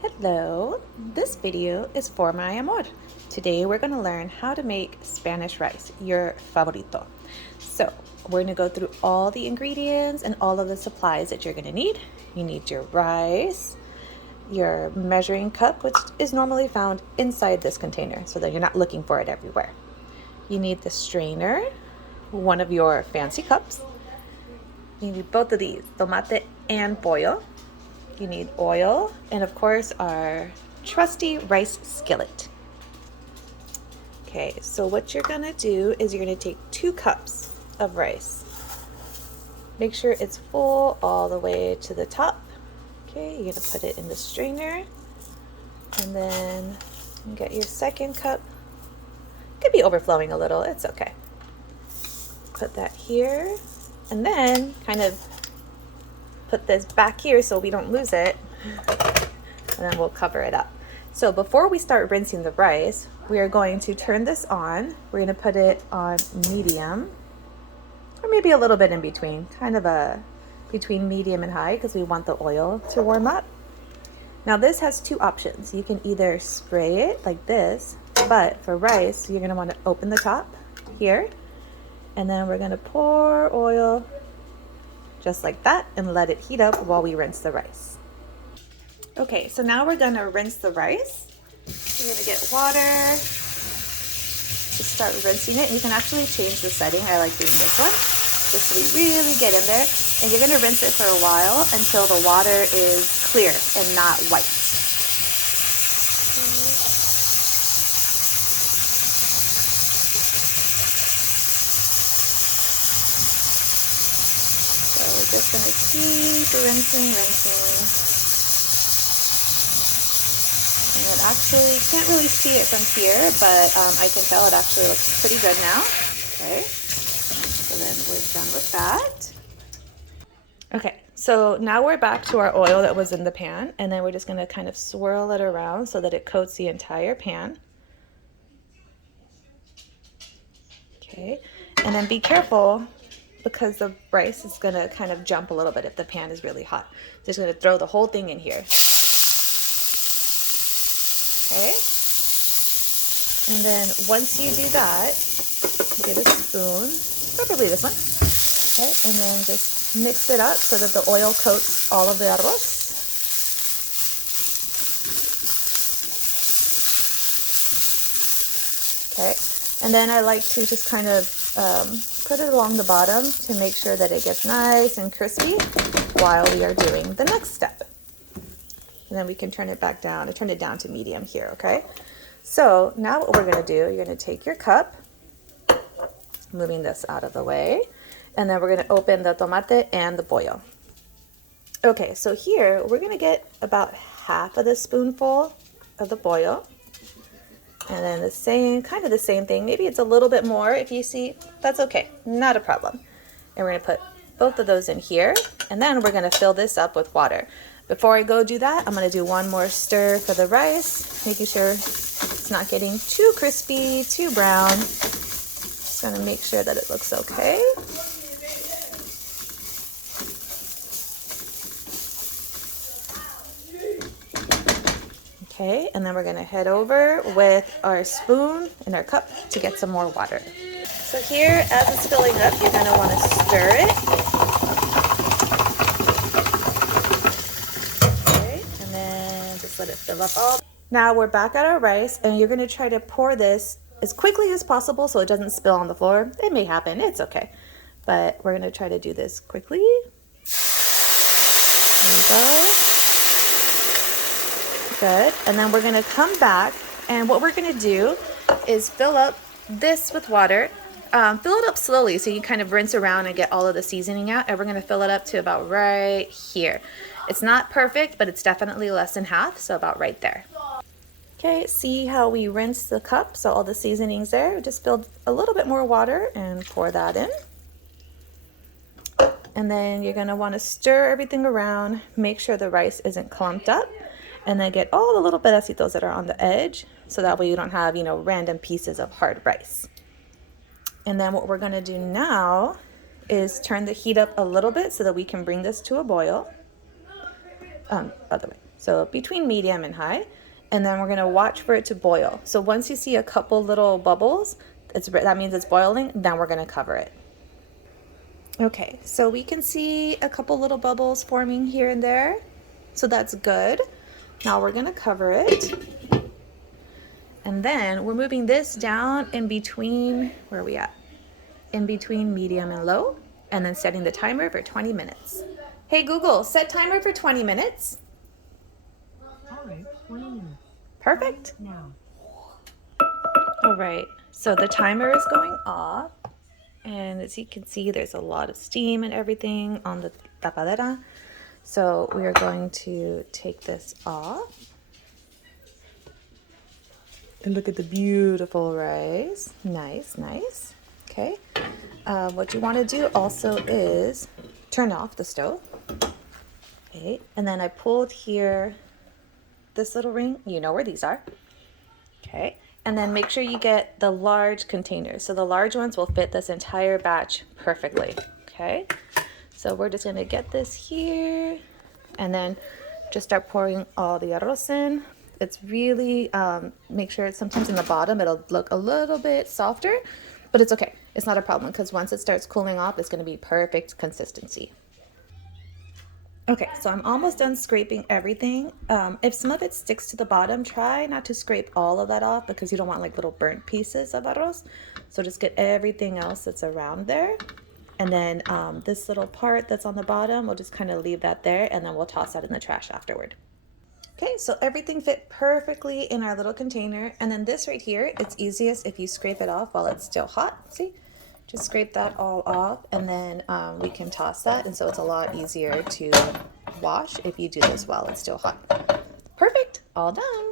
Hello, this video is for my amor. Today we're going to learn how to make Spanish rice, your favorito. So we're going to go through all the ingredients and all of the supplies that you're going to need. You need your rice, your measuring cup, which is normally found inside this container so that you're not looking for it everywhere. You need the strainer, one of your fancy cups. You need both of these, tomate and pollo. You need oil, and of course our trusty rice skillet. Okay, so what you're gonna do is you're gonna take 2 cups of rice. Make sure it's full all the way to the top. Okay, you're gonna put it in the strainer, and then get your second cup. Could be overflowing a little, it's okay. Put that here, and then kind of put this back here so we don't lose it, and then we'll cover it up. So before we start rinsing the rice, we are going to turn this on. We're going to put it on medium, or maybe a little bit in between, kind of between medium and high, because we want the oil to warm up. Now this has 2 options. You can either spray it like this, but for rice you're going to want to open the top here, and then we're going to pour oil just like that and let it heat up while we rinse the rice. Okay, so now we're gonna rinse the rice. We're gonna get water to start rinsing it. You can actually change the setting. I like doing this one, just so we really get in there. And you're gonna rinse it for a while until the water is clear and not white. So we're just gonna keep rinsing. And it actually, can't really see it from here, but I can tell it actually looks pretty good now. Okay, so then we're done with that. Okay, so now we're back to our oil that was in the pan, and then we're just gonna kind of swirl it around so that it coats the entire pan. Okay, and then be careful, because the rice is gonna kind of jump a little bit if the pan is really hot. Just gonna throw the whole thing in here. Okay, and then once you do that, get a spoon, preferably this one. Okay, and then just mix it up so that the oil coats all of the arroz. Okay, and then I like to just kind of put it along the bottom to make sure that it gets nice and crispy while we are doing the next step. And then we can turn it back down. I turned it down to medium here, okay? So now what we're gonna do, you're gonna take your cup, moving this out of the way, and then we're gonna open the tomate and the pollo. Okay, so here we're gonna get about half of the spoonful of the pollo. And then the same, kind of the same thing. Maybe it's a little bit more if you see, that's okay, not a problem. And we're gonna put both of those in here, and then we're gonna fill this up with water. Before I go do that, I'm gonna do one more stir for the rice, making sure it's not getting too crispy, too brown. Just gonna make sure that it looks okay. Okay, and then we're gonna head over with our spoon and our cup to get some more water. So here, as it's filling up, you're gonna wanna stir it. Okay, and then just let it fill up all. Now we're back at our rice, and you're gonna try to pour this as quickly as possible so it doesn't spill on the floor. It may happen, it's okay. But we're gonna try to do this quickly. There we go. Good, and then we're gonna come back, and what we're gonna do is fill up this with water. Fill it up slowly so you kind of rinse around and get all of the seasoning out, and we're gonna fill it up to about right here. It's not perfect, but it's definitely less than half, so about right there. Okay, see how we rinsed the cup, so all the seasoning's there. We just filled a little bit more water and pour that in. And then you're gonna wanna stir everything around, make sure the rice isn't clumped up, and then get all the little pedacitos that are on the edge, so that way you don't have, random pieces of hard rice. And then what we're gonna do now is turn the heat up a little bit so that we can bring this to a boil. Other way. So between medium and high. And then we're gonna watch for it to boil. So once you see a couple little bubbles, that means it's boiling, then we're gonna cover it. Okay, so we can see a couple little bubbles forming here and there. So that's good. Now we're gonna cover it. And then we're moving this down in between, where are we at? In between medium and low, and then setting the timer for 20 minutes. Hey Google, set timer for 20 minutes. All right, 20 minutes. Perfect. Now. All right, so the timer is going off. And as you can see, there's a lot of steam and everything on the tapadera. So we are going to take this off. And look at the beautiful rice. Nice, nice. Okay. What you want to do also is turn off the stove. Okay. And then I pulled here this little ring. You know where these are. Okay. And then make sure you get the large containers. So the large ones will fit this entire batch perfectly. Okay. So we're just going to get this here and then just start pouring all the arroz in. It's really, make sure it's sometimes in the bottom, it'll look a little bit softer, but it's okay. It's not a problem because once it starts cooling off, it's going to be perfect consistency. Okay, so I'm almost done scraping everything. If some of it sticks to the bottom, try not to scrape all of that off because you don't want like little burnt pieces of arroz. So just get everything else that's around there. And then this little part that's on the bottom, we'll just kind of leave that there and then we'll toss that in the trash afterward. Okay, so everything fit perfectly in our little container. And then this right here, it's easiest if you scrape it off while it's still hot. See? Just scrape that all off and then we can toss that. And so it's a lot easier to wash if you do this while it's still hot. Perfect, all done.